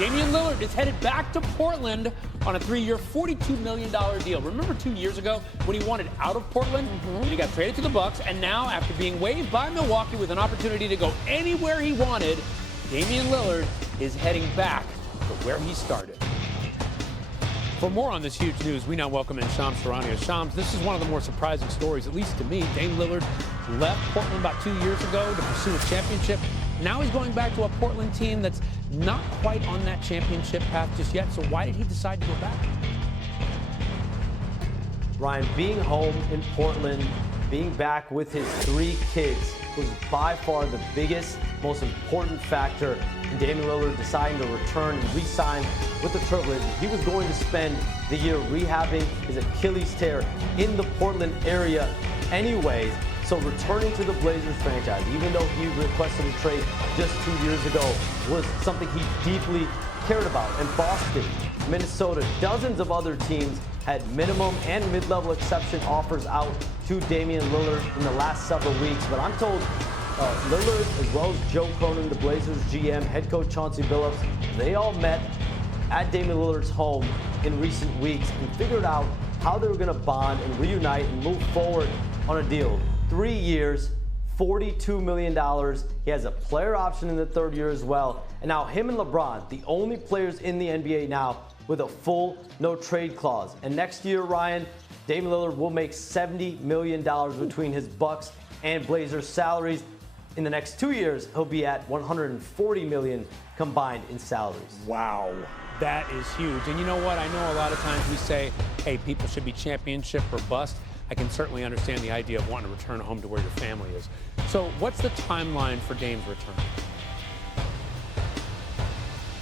Damian Lillard is headed back to Portland on a 3-year, $42 million deal. Remember 2 years ago when he wanted out of Portland? And he got traded to the Bucks, and now after being waived by Milwaukee with an opportunity to go anywhere he wanted, Damian Lillard is heading back to where he started. For more on this huge news, we now welcome in Shams Charania. Shams, this is one of the more surprising stories, at least to me. Dame Lillard left Portland about 2 years ago to pursue a championship. Now he's going back to a Portland team that's not quite on that championship path just yet. So why did he decide to go back? Ryan, being home in Portland, being back with his 3 kids was by far the biggest, most important factor in Damian Lillard deciding to return and re-sign with the Trailblazers. He was going to spend the year rehabbing his Achilles tear in the Portland area anyways. So returning to the Blazers franchise, even though he requested a trade just 2 years ago, was something he deeply cared about. And Boston, Minnesota, dozens of other teams had minimum and mid-level exception offers out to Damian Lillard in the last several weeks. But I'm told Lillard, as well as Joe Cronin, the Blazers GM, head coach Chauncey Billups, they all met at Damian Lillard's home in recent weeks and figured out how they were going to bond and reunite and move forward on a deal. 3 years, $42 million. He has a player option in the 3rd year as well. And now him and LeBron, the only players in the NBA now with a full no-trade clause. And next year, Ryan, Damian Lillard will make $70 million between his Bucks and Blazers salaries. In the next 2 years, he'll be at $140 million combined in salaries. Wow, that is huge. And you know what? I know a lot of times we say, hey, people should be championship or bust. I can certainly understand the idea of wanting to return home to where your family is. So what's the timeline for Dame's return?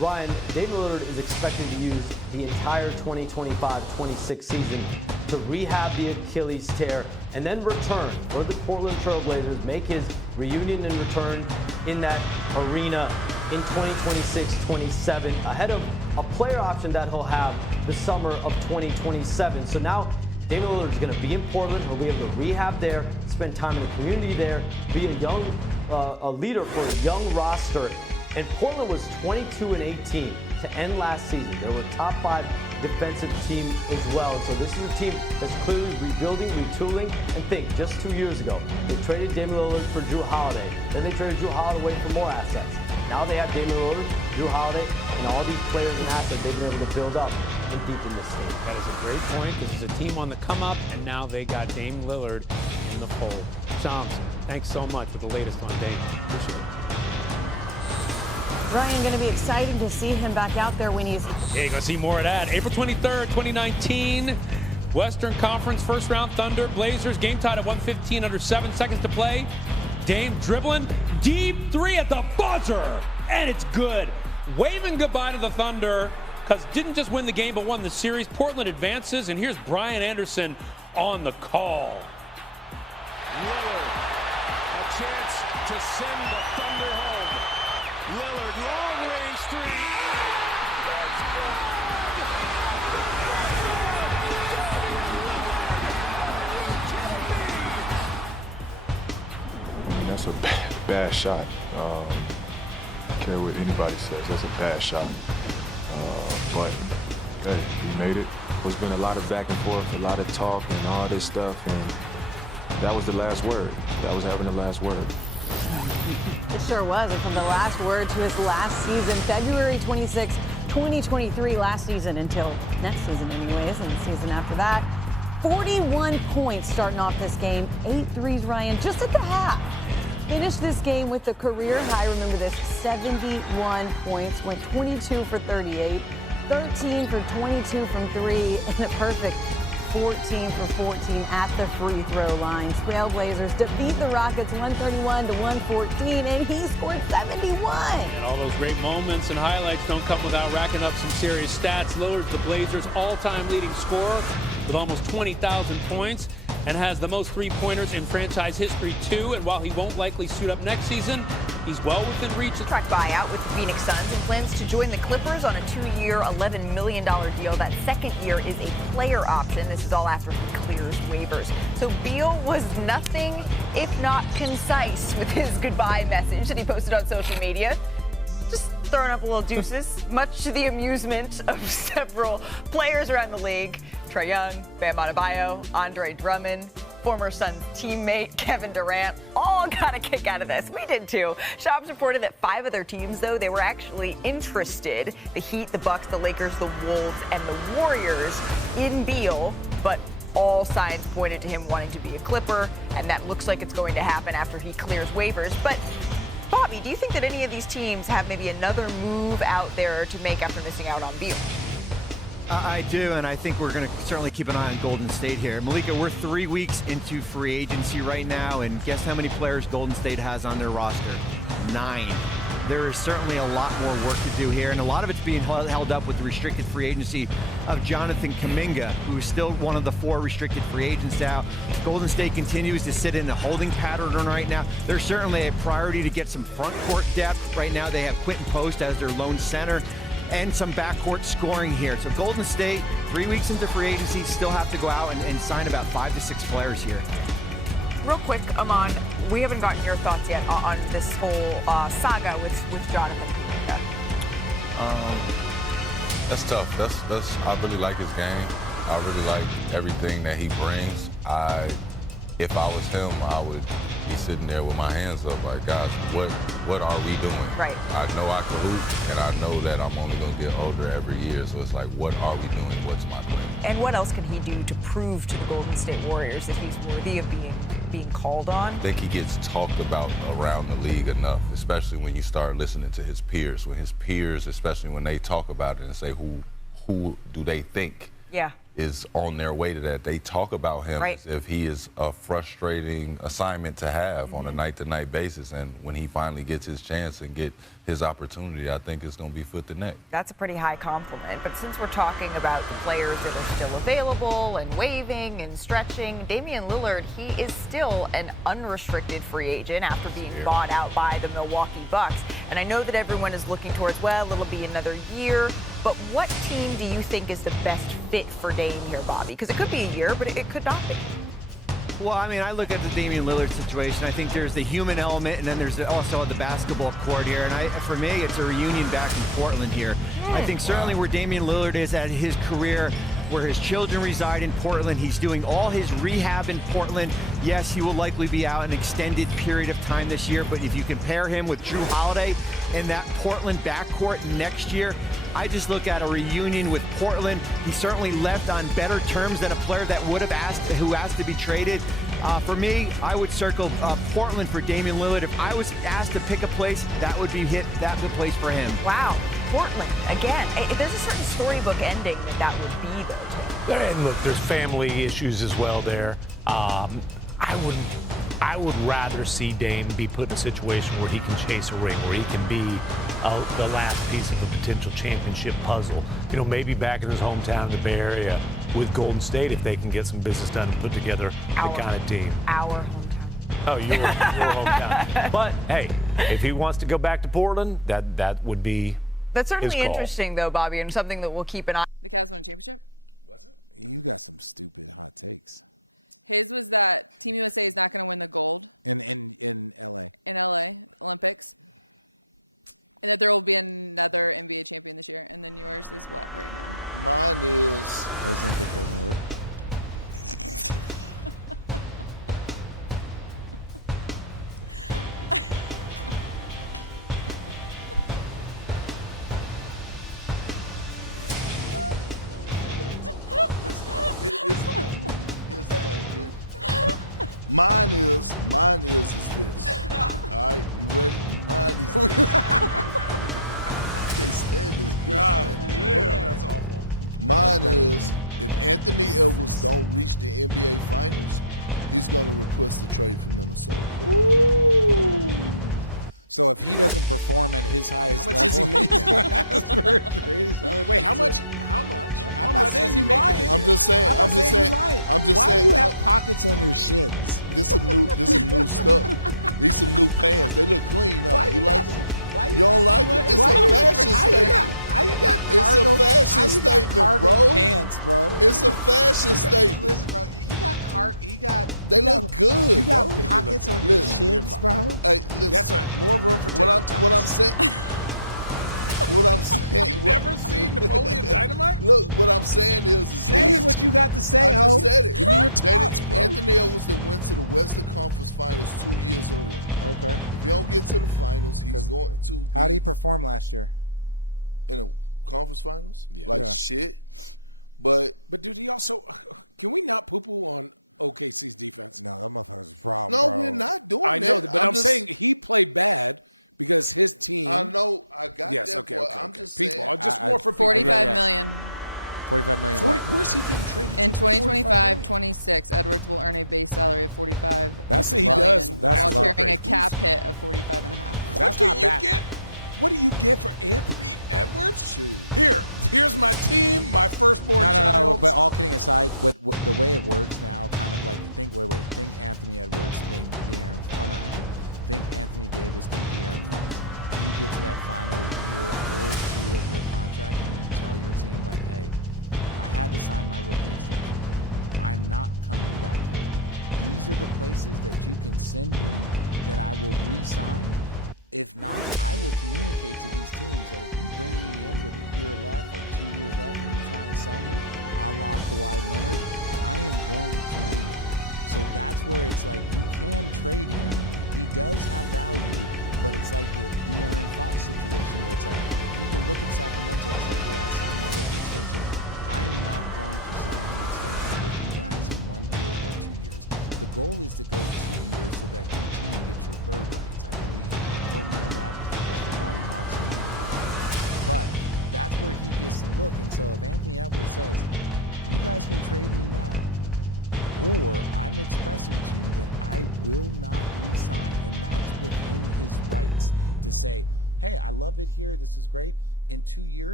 Ryan, Damian Lillard is expected to use the entire 2025-26 season to rehab the Achilles tear and then return for the Portland Trailblazers, make his reunion and return in that arena in 2026-27 ahead of a player option that he'll have the summer of 2027. So now Damian Lillard is going to be in Portland. He'll be able to rehab there, spend time in the community there, be a leader for a young roster. And Portland was 22-18 to end last season. They were a top 5 defensive team as well. So this is a team that's clearly rebuilding, retooling. And think, just 2 years ago, they traded Damian Lillard for Jrue Holiday. Then they traded Jrue Holiday away for more assets. Now they have Damian Lillard, Jrue Holiday, and all these players and assets they've been able to build up and deepen this team. That is a great point. This is a team on the come up, and now they got Dame Lillard in the fold. Shams, thanks so much for the latest on Dame. Appreciate it. Ryan, going to be exciting to see him back out there when he's... Yeah, you're going to see more of that. April 23rd, 2019, Western Conference first round Thunder Blazers. Game tied at 1:15 under 7 seconds to play. Dame dribbling, deep 3 at the buzzer, and it's good. Waving goodbye to the Thunder, because didn't just win the game, but won the series. Portland advances, and here's Brian Anderson on the call. Lillard, a chance to send the Thunder home. Lillard, long-range 3. I mean, that's a bad shot. I don't care what anybody says. That's a bad shot. But, hey, he made it. There's been a lot of back and forth, a lot of talk and all this stuff, and that was the last word. That was having the last word. It sure was. And from the last word to his last season, February 26, 2023, last season until next season anyways, and the season after that. 41 points starting off this game, 8 threes, Ryan, just at the half. Finished this game with a career high, remember this, 71 points, went 22 for 38, 13 for 22 from 3, and a perfect 14 for 14 at the free throw line. Trailblazers defeat the Rockets 131-114, and he scored 71. And all those great moments and highlights don't come without racking up some serious stats. Lillard's the Blazers' all-time leading scorer with almost 20,000 points and has the most three-pointers in franchise history, too. And while he won't likely suit up next season, he's well within reach. Contract buyout with the Phoenix Suns and plans to join the Clippers on a 2-year, $11 million deal. That second year is a player option. This is all after he clears waivers. So Beal was nothing if not concise with his goodbye message that he posted on social media. Just throwing up a little deuces, much to the amusement of several players around the league. Trae Young, Bam Adebayo, Andre Drummond, former Suns teammate Kevin Durant, all got a kick out of this. We did too. Sharpe's reported that 5 other teams, though, they were actually interested. The Heat, the Bucks, the Lakers, the Wolves, and the Warriors in Beal, but all signs pointed to him wanting to be a Clipper, and that looks like it's going to happen after he clears waivers. But Bobby, do you think that any of these teams have maybe another move out there to make after missing out on Beal? I do, and I think we're going to certainly keep an eye on Golden State here. Malika, we're 3 weeks into free agency right now, and guess how many players Golden State has on their roster? 9. There is certainly a lot more work to do here, and a lot of it's being held up with the restricted free agency of Jonathan Kuminga, who is still one of the 4 restricted free agents now. Golden State continues to sit in a holding pattern right now. There's certainly a priority to get some front court depth. Right now they have Quentin Post as their lone center and some backcourt scoring here. So Golden State, 3 weeks into free agency, still have to go out and sign about 5 to 6 players here. Real quick, Amon, we haven't gotten your thoughts yet on this whole saga with Jonathan Kuminga. That's tough. I really like his game. I really like everything that he brings. If I was him, I would be sitting there with my hands up like, guys, what are we doing? Right. I know I can hoop, and I know that I'm only going to get older every year. So it's like, what are we doing? What's my plan? And what else can he do to prove to the Golden State Warriors that he's worthy of being called on? I think he gets talked about around the league enough, especially when you start listening to his peers. When his peers, especially when they talk about it and say who do they think is on their way to that, they talk about him as if he is a frustrating assignment to have on a night-to-night basis. And when he finally gets his chance and get his opportunity, I think it's going to be foot to neck. That's a pretty high compliment. But since we're talking about the players that are still available and waiving and stretching, Damian Lillard, he is still an unrestricted free agent after being bought out by the Milwaukee Bucks. And I know that everyone is looking towards, well, it'll be another year. But what team do you think is the best fit for Dame here, Bobby? Because it could be a year, but it could not be. Well, I mean, I look at the Damian Lillard situation. I think there's the human element, and then there's also the basketball court here. And for me, it's a reunion back in Portland here. I think certainly where Damian Lillard is at his career, where his children reside in Portland, he's doing all his rehab in Portland. Yes, he will likely be out an extended period of time this year, but if you compare him with Drew Holiday in that Portland backcourt next year, I just look at a reunion with Portland. He certainly left on better terms than a player that would have who asked to be traded. For me, I would circle Portland for Damian Lillard. If I was asked to pick a place, that would be the place for him. Wow, Portland again. There's a certain storybook ending that would be, though, Tim. And look, there's family issues as well there. I would rather see Dame be put in a situation where he can chase a ring, where he can be the last piece of a potential championship puzzle. You know, maybe back in his hometown in the Bay Area with Golden State, if they can get some business done and put together the kind of team. Our hometown. Oh, your hometown. But hey, if he wants to go back to Portland, that would be. That's certainly his call. interesting, though, Bobby, and something that we'll keep an eye.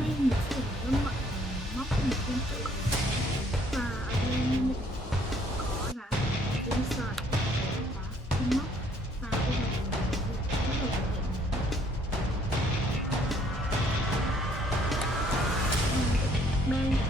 nay một sự đơn ngoại móc một viên trụ và ở đây mình có là viên sợi và viên móc và bây giờ mình bắt đầu thực hiện đây